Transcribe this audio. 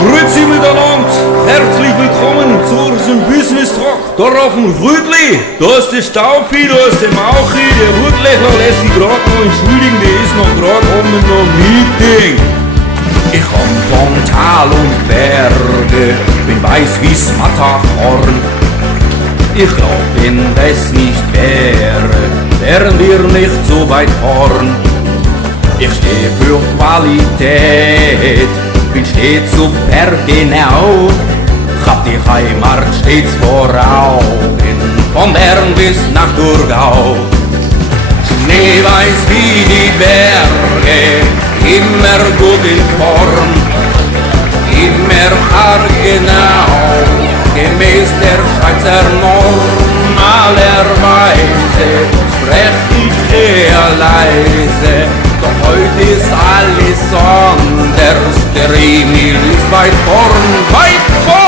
Grüezi miteinander, herzlich willkommen zu unserem Business Talk. Da auf dem Rüdli, da ist der Staufi, da ist der Mauchi, der Rüdlechler lässt sich grad noch entschuldigen, der ist noch grad oben in einem Meeting. Ich komm von Tal und Berge, bin weiß wie's Matterhorn. Ich glaub, wenn das nicht wäre, wären wir nicht so weit vorn. Ich steh für Qualität, bin stets super genau. Hab die Heimat stets vor Augen, von Bern bis nach Thurgau. Schneeweiß wie die Berge, immer gut in Form, immer haargenau, gemäß der Schweizer Norm. Allerweise sprech ich eher leise, doch heute ist alles anders. Der Emil ist weit vorn, weit vorn.